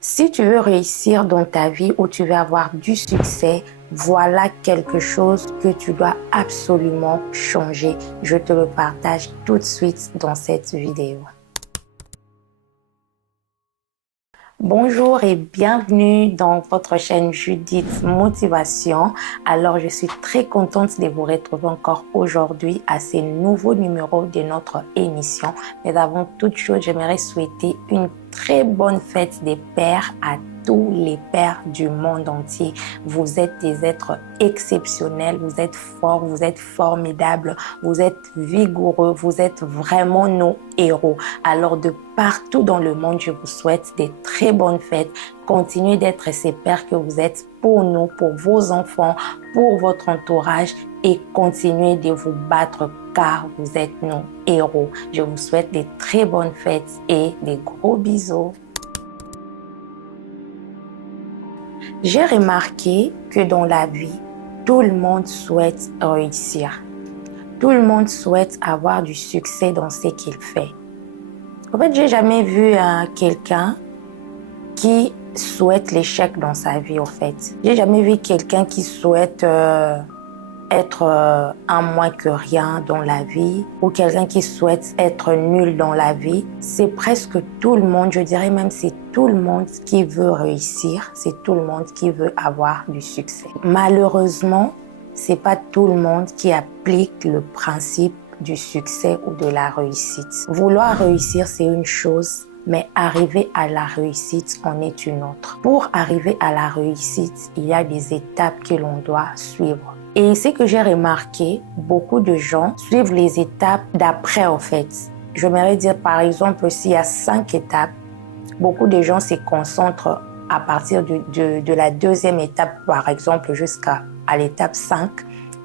Si tu veux réussir dans ta vie ou tu veux avoir du succès, voilà quelque chose que tu dois absolument changer. Je te le partage tout de suite dans cette vidéo. Bonjour et bienvenue dans votre chaîne Judith Motivation. Alors, je suis très contente de vous retrouver encore aujourd'hui à ce nouveau numéro de notre émission. Mais avant toute chose, j'aimerais souhaiter une très bonne fête des pères à tous les pères du monde entier. Vous êtes des êtres exceptionnels, vous êtes forts, vous êtes formidables, vous êtes vigoureux, vous êtes vraiment nos héros. Alors de partout dans le monde, je vous souhaite des très bonnes fêtes. Continuez d'être ces pères que vous êtes pour nous, pour vos enfants, pour votre entourage et continuez de vous battre car vous êtes nos héros. Je vous souhaite des très bonnes fêtes et des gros bisous. J'ai remarqué que dans la vie, tout le monde souhaite réussir. Tout le monde souhaite avoir du succès dans ce qu'il fait. En fait, j'ai jamais vu quelqu'un qui souhaite l'échec dans sa vie, en fait. J'ai jamais vu quelqu'un qui souhaite être un moins que rien dans la vie ou quelqu'un qui souhaite être nul dans la vie. C'est presque tout le monde, je dirais même c'est tout le monde qui veut réussir, c'est tout le monde qui veut avoir du succès. Malheureusement, c'est pas tout le monde qui applique le principe du succès ou de la réussite. Vouloir réussir, c'est une chose, mais arriver à la réussite en est une autre. Pour arriver à la réussite, il y a des étapes que l'on doit suivre. Et ce que j'ai remarqué, beaucoup de gens suivent les étapes d'après en fait. J'aimerais dire par exemple, s'il y a 5 étapes, beaucoup de gens se concentrent à partir de la deuxième étape, par exemple, jusqu'à l'étape 5,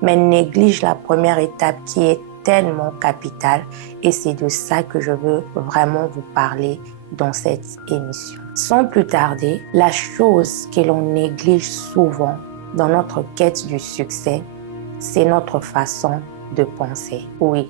mais négligent la première étape qui est tellement capitale et c'est de ça que je veux vraiment vous parler dans cette émission. Sans plus tarder, la chose que l'on néglige souvent dans notre quête du succès, c'est notre façon de penser. Oui,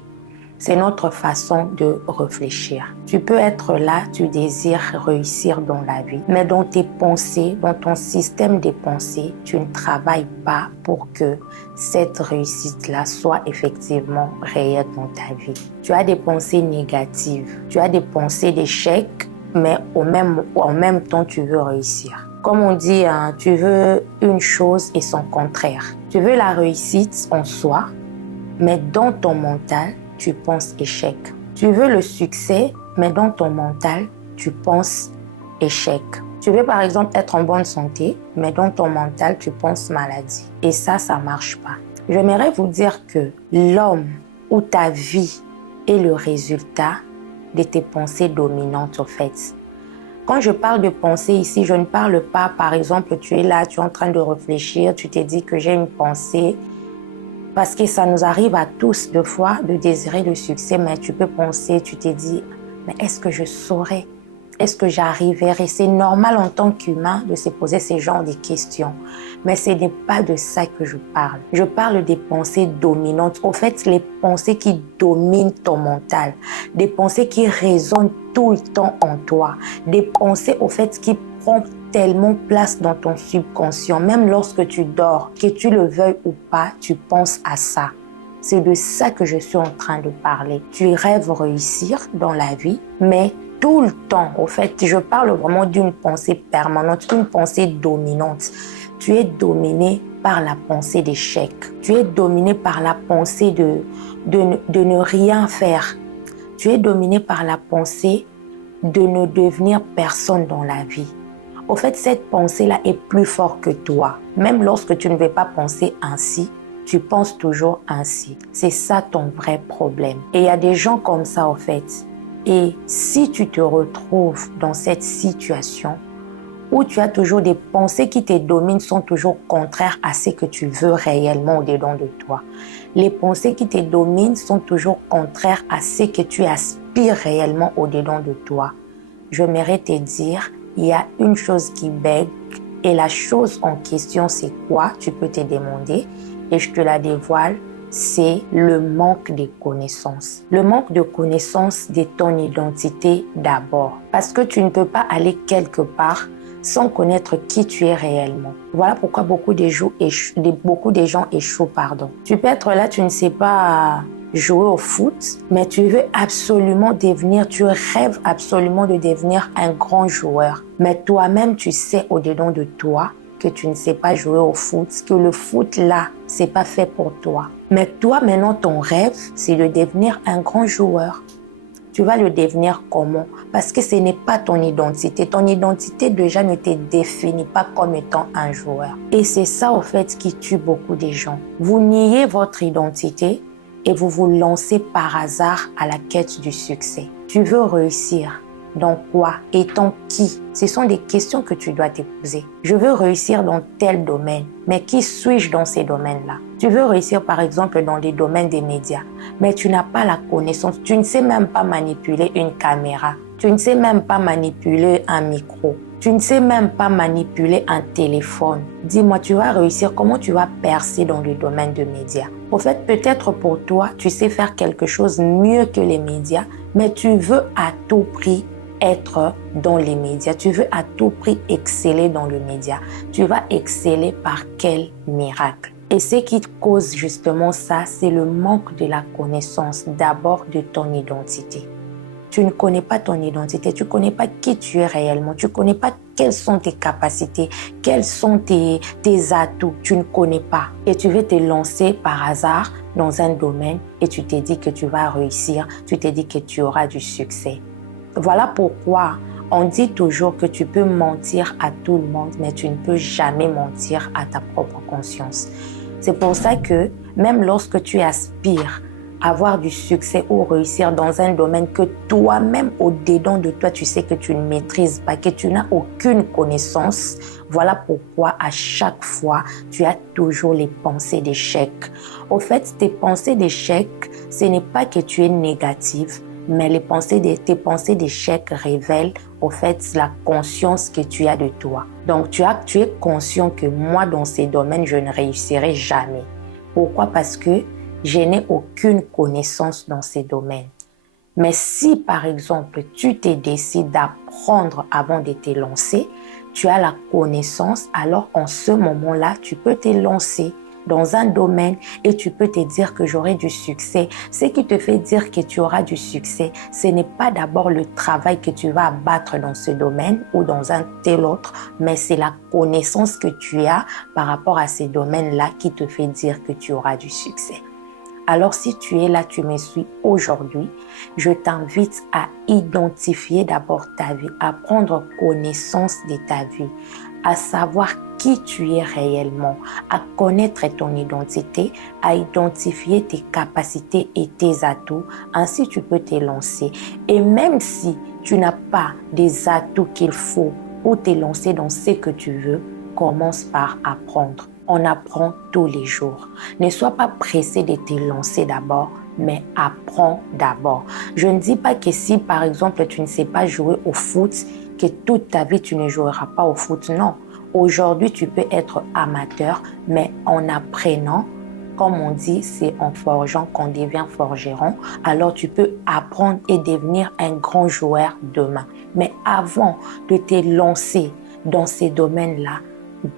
c'est notre façon de réfléchir. Tu peux être là, tu désires réussir dans la vie, mais dans tes pensées, dans ton système de pensées, tu ne travailles pas pour que cette réussite-là soit effectivement réelle dans ta vie. Tu as des pensées négatives, tu as des pensées d'échec, mais en même temps, tu veux réussir. Comme on dit, tu veux une chose et son contraire. Tu veux la réussite en soi, mais dans ton mental, tu penses échec. Tu veux le succès, mais dans ton mental, tu penses échec. Tu veux par exemple être en bonne santé, mais dans ton mental, tu penses maladie. Et ça marche pas. J'aimerais vous dire que l'homme ou ta vie est le résultat de tes pensées dominantes en fait. Quand je parle de pensée ici, je ne parle pas, par exemple, tu es là, tu es en train de réfléchir, tu t'es dit que j'ai une pensée, parce que ça nous arrive à tous deux fois de désirer le succès, mais tu peux penser, tu t'es dit, mais est-ce que je saurais? Est-ce que j'arriverai? C'est normal en tant qu'humain de se poser ce genre de questions. Mais ce n'est pas de ça que je parle. Je parle des pensées dominantes. Au fait, les pensées qui dominent ton mental. Des pensées qui résonnent tout le temps en toi. Des pensées, au fait, qui prennent tellement place dans ton subconscient. Même lorsque tu dors, que tu le veuilles ou pas, tu penses à ça. C'est de ça que je suis en train de parler. Tu rêves réussir dans la vie, mais tout le temps, au fait, je parle vraiment d'une pensée permanente, d'une pensée dominante. Tu es dominé par la pensée d'échec. Tu es dominé par la pensée de ne rien faire. Tu es dominé par la pensée de ne devenir personne dans la vie. Au fait, cette pensée-là est plus forte que toi. Même lorsque tu ne veux pas penser ainsi, tu penses toujours ainsi. C'est ça ton vrai problème. Et il y a des gens comme ça, au fait. Et si tu te retrouves dans cette situation où tu as toujours des pensées qui te dominent sont toujours contraires à ce que tu veux réellement au-dedans de toi. Les pensées qui te dominent sont toujours contraires à ce que tu aspires réellement au-dedans de toi. J'aimerais te dire, il y a une chose qui bègue et la chose en question, c'est quoi? Tu peux te demander et je te la dévoile. C'est le manque de connaissances. Le manque de connaissances de ton identité d'abord. Parce que tu ne peux pas aller quelque part sans connaître qui tu es réellement. Voilà pourquoi beaucoup de gens échouent. Tu peux être là, tu ne sais pas jouer au foot, mais tu veux absolument tu rêves absolument de devenir un grand joueur. Mais toi-même, tu sais au-dedans de toi que tu ne sais pas jouer au foot, que le foot là, c'est pas fait pour toi. Mais toi, maintenant, ton rêve, c'est de devenir un grand joueur. Tu vas le devenir comment? Parce que ce n'est pas ton identité. Ton identité déjà ne te définit pas comme étant un joueur. Et c'est ça, au fait, qui tue beaucoup de gens. Vous niez votre identité et vous vous lancez par hasard à la quête du succès. Tu veux réussir. Dans quoi? Étant qui? Ce sont des questions que tu dois te poser. Je veux réussir dans tel domaine, mais qui suis-je dans ces domaines-là? Tu veux réussir par exemple dans les domaines des médias, mais tu n'as pas la connaissance. Tu ne sais même pas manipuler une caméra. Tu ne sais même pas manipuler un micro. Tu ne sais même pas manipuler un téléphone. Dis-moi, tu vas réussir, comment tu vas percer dans le domaine des médias? Au fait, peut-être pour toi, tu sais faire quelque chose mieux que les médias, mais tu veux à tout prix être dans les médias. Tu veux à tout prix exceller dans le média. Tu vas exceller par quel miracle? Et ce qui cause justement ça, c'est le manque de la connaissance d'abord de ton identité. Tu ne connais pas ton identité, tu ne connais pas qui tu es réellement, tu ne connais pas quelles sont tes capacités, quels sont tes atouts, tu ne connais pas. Et tu veux te lancer par hasard dans un domaine et tu te dis que tu vas réussir, tu te dis que tu auras du succès. Voilà pourquoi on dit toujours que tu peux mentir à tout le monde, mais tu ne peux jamais mentir à ta propre conscience. C'est pour ça que même lorsque tu aspires à avoir du succès ou réussir dans un domaine que toi-même, au-dedans de toi, tu sais que tu ne maîtrises pas, que tu n'as aucune connaissance, voilà pourquoi à chaque fois, tu as toujours les pensées d'échec. Au fait, tes pensées d'échec, ce n'est pas que tu es négative, mais tes pensées d'échec révèlent au fait la conscience que tu as de toi. Donc tu es conscient que moi dans ces domaines je ne réussirai jamais. Pourquoi? Parce que je n'ai aucune connaissance dans ces domaines. Mais si par exemple tu te décides d'apprendre avant de te lancer, tu as la connaissance, alors en ce moment-là tu peux te lancer dans un domaine et tu peux te dire que j'aurai du succès. Ce qui te fait dire que tu auras du succès, ce n'est pas d'abord le travail que tu vas abattre dans ce domaine ou dans un tel autre, mais c'est la connaissance que tu as par rapport à ces domaines-là qui te fait dire que tu auras du succès. Alors si tu es là, tu me suis aujourd'hui, je t'invite à identifier d'abord ta vie, à prendre connaissance de ta vie, à savoir qui tu es réellement, à connaître ton identité, à identifier tes capacités et tes atouts. Ainsi, tu peux te lancer. Et même si tu n'as pas des atouts qu'il faut pour te lancer dans ce que tu veux, commence par apprendre. On apprend tous les jours. Ne sois pas pressé de te lancer d'abord, mais apprends d'abord. Je ne dis pas que si, par exemple, tu ne sais pas jouer au foot, que toute ta vie, tu ne joueras pas au foot. Non. Aujourd'hui, tu peux être amateur, mais en apprenant, comme on dit, c'est en forgeant qu'on devient forgeron. Alors, tu peux apprendre et devenir un grand joueur demain. Mais avant de te lancer dans ces domaines-là,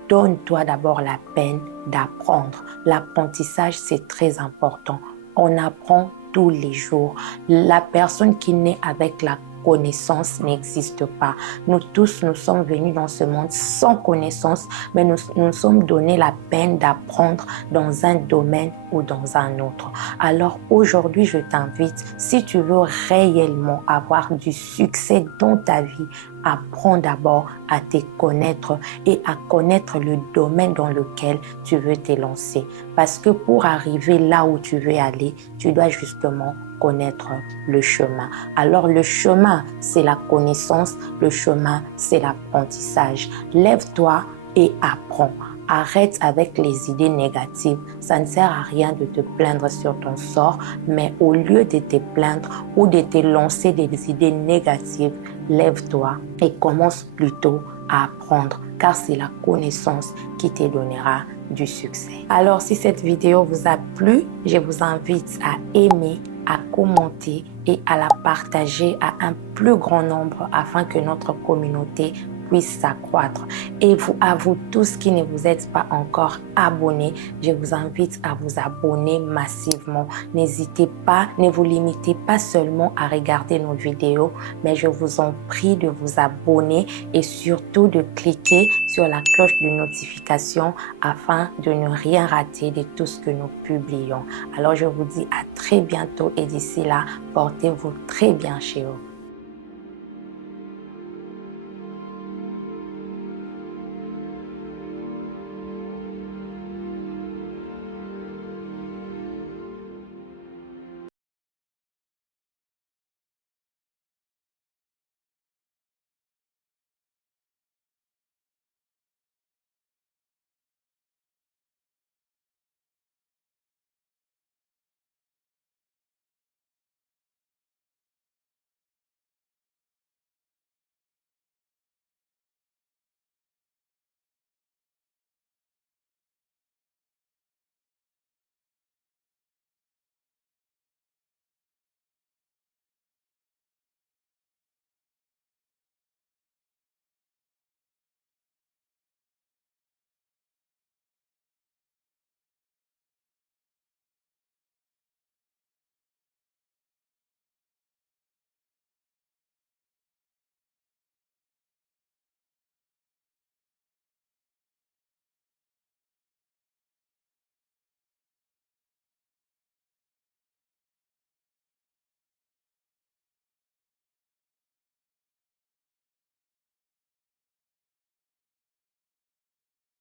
donne-toi d'abord la peine d'apprendre. L'apprentissage, c'est très important. On apprend tous les jours. La personne qui naît avec la connaissance n'existe pas. Nous tous, nous sommes venus dans ce monde sans connaissance, mais nous sommes donnés la peine d'apprendre dans un domaine ou dans un autre. Alors aujourd'hui, je t'invite, si tu veux réellement avoir du succès dans ta vie, apprends d'abord à te connaître et à connaître le domaine dans lequel tu veux te lancer. Parce que pour arriver là où tu veux aller, tu dois justement connaître le chemin. Alors le chemin, c'est la connaissance, le chemin, c'est l'apprentissage. Lève-toi et apprends. Arrête avec les idées négatives. Ça ne sert à rien de te plaindre sur ton sort, mais au lieu de te plaindre ou de te lancer des idées négatives, lève-toi et commence plutôt à apprendre, car c'est la connaissance qui te donnera du succès. Alors, si cette vidéo vous a plu, je vous invite à aimer, à commenter et à la partager à un plus grand nombre afin que notre communauté puisse s'accroître. Et à vous tous qui ne vous êtes pas encore abonnés, je vous invite à vous abonner massivement. N'hésitez pas, ne vous limitez pas seulement à regarder nos vidéos, mais je vous en prie de vous abonner et surtout de cliquer sur la cloche de notification afin de ne rien rater de tout ce que nous publions. Alors je vous dis à très bientôt et d'ici là, portez-vous très bien chez vous.